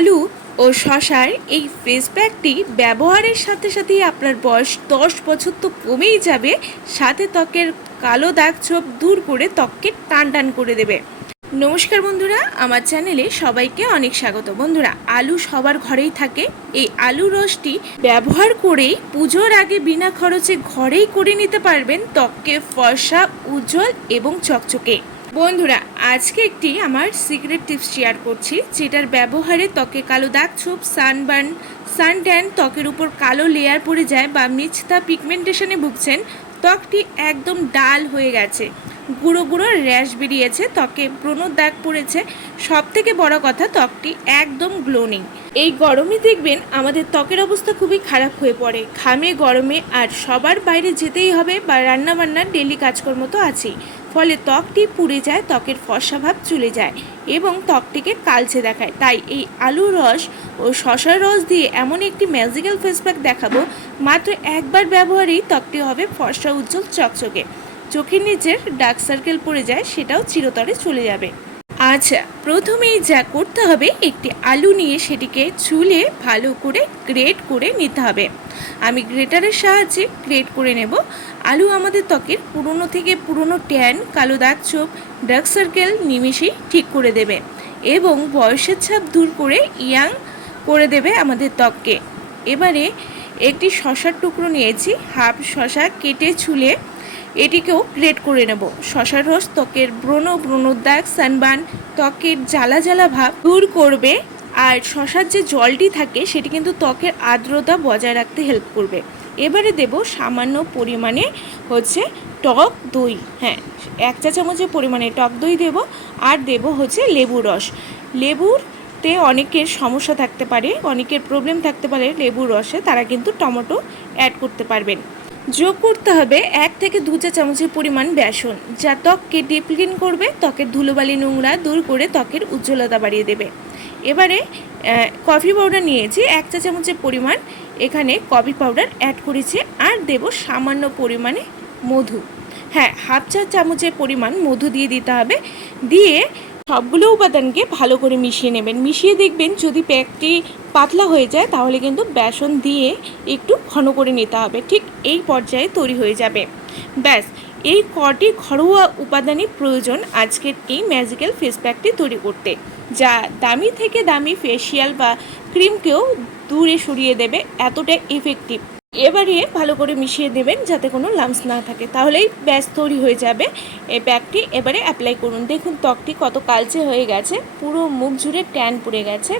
আলু ও শশার এই ফেস প্যাকটি ব্যবহারের সাথে সাথেই আপনার বয়স দশ বছর তো কমেই যাবে। সাথে ত্বকের কালো দাগ ছোপ দূর করে ত্বককে টান টান করে দেবে। নমস্কার বন্ধুরা, আমার চ্যানেলে সবাইকে অনেক স্বাগত। বন্ধুরা, আলু সবার ঘরেই থাকে। এই আলু রসটি ব্যবহার করেই পুজোর আগে বিনা খরচে ঘরেই করে নিতে পারবেন ত্বককে ফর্সা, উজ্জ্বল এবং চকচকে। বন্ধুরা, আজকে একটি আমার সিক্রেট টিপস শেয়ার করছি, যেটার ব্যবহারে ত্বকে কালো দাগ ছোপ সানবার্ন সান ট্যান ত্বকের উপর কালো লেয়ার পড়ে যায় বা মিছতা পিগমেন্টেশনে ভুগছেন, ত্বকটি একদম ডাল হয়ে গেছে। গুঁড়ো গুঁড়ো র্যাশ বেরিয়েছে, ত্বকে ব্রণ দাগ পড়েছে। সব থেকে বড় কথা, ত্বকটি একদম গ্লোনিং এই গরমে দেখবেন আমাদের ত্বকের অবস্থা খুবই খারাপ হয়ে পড়ে। ঘামে, গরমে, আর সবার বাইরে যেতেই হবে বা রান্না বান্নার ডেলি কাজকর্ম তো আছেই। ফলে ত্বকটি পুড়ে যায়, ত্বকের ফর্সা ভাব চলে যায় এবং ত্বকটিকে কালচে দেখায়। তাই এই আলু রস ও শশার রস দিয়ে এমন একটি ম্যাজিক্যাল ফেস প্যাক দেখাবো, মাত্র একবার ব্যবহারেই ত্বকটি হবে ফর্সা, উজ্জ্বল, চকচকে। চোখের নিচের ডার্ক সার্কেল পড়ে যায়, সেটাও চিরতরে চলে যাবে। আচ্ছা প্রথমেই যা করতে হবে, একটি আলু নিয়ে সেটিকে চুলে ভালো করে গ্রেট করে নিতে হবে। আমি গ্রেটারের সাহায্যে গ্রেট করে নেব। আলু আমাদের ত্বকের পুরনো থেকে পুরনো ট্যান, কালো দাগ ছোপ, ডার্ক সার্কেল নিমেষেই ঠিক করে দেবে এবং বয়সের ছাপ দূর করে ইয়াং করে দেবে আমাদের ত্বককে। এবারে একটি শশার টুকরো নিয়েছি, হাফ শশা কেটে ছুলে এটিকেও গ্রেট করে নেব। শশার রস, ত্বকের ব্রণ ব্রণোদ্দাগ সানবান, ত্বকের জ্বালা জ্বালা ভাব দূর করবে আর শশার যে জলটি থাকে সেটি কিন্তু ত্বকের আর্দ্রতা বজায় রাখতে হেল্প করবে। এবারে দেব সামান্য পরিমাণে হচ্ছে টক দই। হ্যাঁ এক চা চামচের পরিমাণে টক দই দেব আর দেব হচ্ছে লেবু রস। লেবুর তে অনেকের সমস্যা থাকতে পারে, অনেকের প্রবলেম থাকতে পারে লেবুর রসে, তারা কিন্তু টমেটো অ্যাড করতে পারবেন। যোগ করতে হবে এক থেকে দু চা চামচের পরিমাণ বেসন। যা ত্বককে ডিপ ক্লিন করবে, ত্বকের ধুলোবালি নোংরা দূর করে ত্বকের উজ্জ্বলতা বাড়িয়ে দেবে। এবারে কফি পাউডার নিয়েছি, এক চা চামচের পরিমাণ। এখানে কফি পাউডার অ্যাড করেছি আর দেব সামান্য পরিমাণে মধু। হ্যাঁ হাফ চা চামচের পরিমাণ মধু দিয়ে দিতে হবে। দিয়ে সবগুলো উপাদানকে ভালো করে মিশিয়ে নেবেন। মিশিয়ে দেখবেন যদি প্যাকটি পাতলা হয়ে যায়, তাহলে কিন্তু বেসন দিয়ে একটু ঘন করে নিতে হবে। ঠিক এই পর্যায়ে তৈরি হয়ে যাবে। ব্যাস, এই কটি ঘরোয়া উপাদানই প্রয়োজন আজকের এই ম্যাজিক্যাল ফেস প্যাকটি তৈরি করতে। যা দামি থেকে দামি ফেসিয়াল বা ক্রিমকেও দূরে সরিয়ে দেবে এতটা ইফেক্টিভ এবারে ভালো করে মিশিয়ে দেবেন যাতে কোনো লামস না থাকে। তাহলেই ব্যাস তৈরি হয়ে যাবে এই প্যাকটি এবারে অ্যাপ্লাই করুন। দেখুন ত্বকটি কত কালচে হয়ে গেছে। পুরো মুখ জুড়ে ট্যান পড়ে গেছে।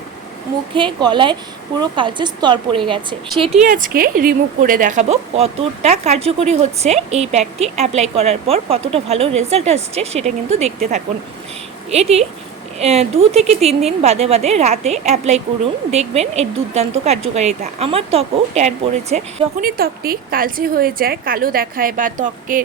মুখে, গলায় পুরো কালচে স্তর পড়ে গেছে। সেটি আজকে রিমুভ করে দেখাবো কতটা কার্যকরী হচ্ছে এই প্যাকটি অ্যাপ্লাই করার পর, কতটা ভালো রেজাল্ট আসছে সেটা কিন্তু দেখতে থাকুন। এটি দু থেকে তিন দিন বাদে বাদে রাতে অ্যাপ্লাই করুন। দেখবেন এর দুর্দান্ত কার্যকারিতা। আমার ত্বকও ট্যান পড়েছে। যখনই ত্বকটি কালচে হয়ে যায়, কালো দেখায় বা ত্বককে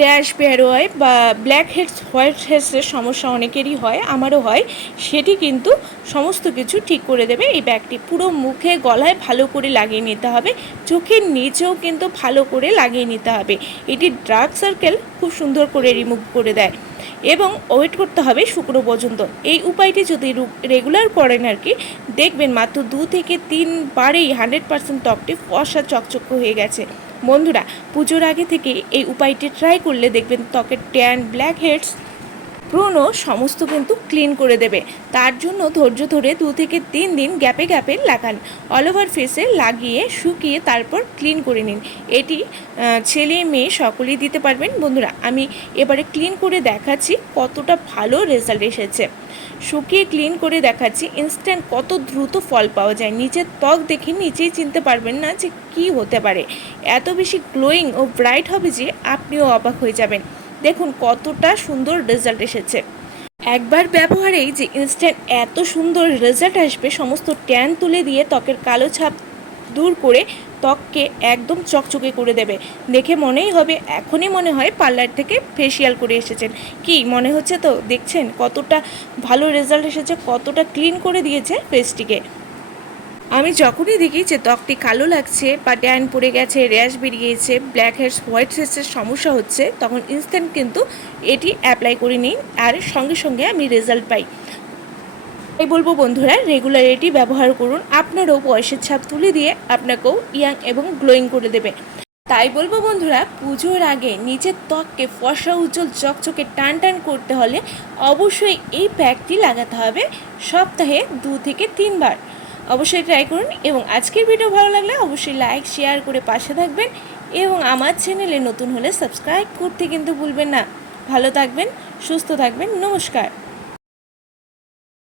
র্যাশ বেরোয় বা ব্ল্যাক হেডস হোয়াইট হেডসের সমস্যা অনেকেরই হয়, আমারও হয়, সেটি কিন্তু সমস্ত কিছু ঠিক করে দেবে এই ব্যাগটি। পুরো মুখে, গলায় ভালো করে লাগিয়ে নিতে হবে। চোখের নিচেও কিন্তু ভালো করে লাগিয়ে নিতে হবে। এটি ডার্ক সার্কেল খুব সুন্দর করে রিমুভ করে দেয়। এবং ওয়েট করতে হবে শুক্রো পর্যন্ত। এই উপায়টি যদি রেগুলার করেন আর কি, দেখবেন মাত্র দু থেকে তিনবারেই হান্ড্রেড পার্সেন্ট ত্বকটি ফসা চকচক হয়ে গেছে। বন্ধুরা, পুজোর আগে থেকে এই উপায়টি ট্রাই করলে দেখবেন ত্বকের ট্যান ব্ল্যাক হেডস ব্রণ সমস্ত কিন্তু ক্লিন করে দেবে। তার জন্য ধৈর্য ধরে দু থেকে তিন দিন গ্যাপে গ্যাপে লাগান। অল ওভার ফেসে লাগিয়ে, শুকিয়ে তারপর ক্লিন করে নিন। এটি ছেলে মেয়ে সকলেই দিতে পারবেন। বন্ধুরা, আমি এবারে ক্লিন করে দেখাচ্ছি কতটা ভালো রেজাল্ট এসেছে। শুকিয়ে ক্লিন করে দেখাচ্ছি ইনস্ট্যান্ট কত দ্রুত ফল পাওয়া যায়। নিচের ত্বক দেখে নিচেই চিনতে পারবেন না যে কি হতে পারে। এত বেশি গ্লোয়িং ও ব্রাইট হবে যে আপনিও অবাক হয়ে যাবেন। দেখুন কতটা সুন্দর রেজাল্ট এসেছে। একবার ব্যবহারেই যে ইনস্ট্যান্ট এত সুন্দর রেজাল্ট আসবে, সমস্ত ট্যান তুলে দিয়ে ত্বকের কালো ছাপ দূর করে ত্বককে একদম চকচকে করে দেবে। দেখে মনেই হবে, এখনই মনে হয় পার্লার থেকে ফেসিয়াল করে এসেছেন। কি, মনে হচ্ছে তো? দেখছেন কতটা ভালো রেজাল্ট এসেছে, কতটা ক্লিন করে দিয়েছে ফেসটিকে আমি যখনই দেখি যে ত্বকটি কালো লাগছে বা ট্যান পড়ে গেছে, র্যাশ বেরিয়েছে ব্ল্যাক হেডস হোয়াইট হেডসের সমস্যা হচ্ছে, তখন ইনস্ট্যান্ট কিন্তু এটি অ্যাপ্লাই করে নিই আর সঙ্গে সঙ্গে আমি রেজাল্ট পাই। তাই বলব বন্ধুরা রেগুলার এটি ব্যবহার করুন। আপনারও বয়সের ছাপ তুলে দিয়ে আপনাকেও ইয়াং এবং গ্লোয়িং করে দেবে। তাই বলব বন্ধুরা, পুজোর আগে নিজের ত্বককে ফর্সা, উজ্জ্বল, চকচকে, টান টান করতে হলে অবশ্যই এই প্যাকটি লাগাতে হবে সপ্তাহে দু থেকে তিনবার। অবশ্যই ট্রাই করুন এবং আজকের ভিডিও ভালো লাগলে অবশ্যই লাইক শেয়ার করে পাশে থাকবেন এবং আমার চ্যানেলে নতুন হলে সাবস্ক্রাইব করতে কিন্তু ভুলবেন না। ভালো থাকবেন, সুস্থ থাকবেন, নমস্কার।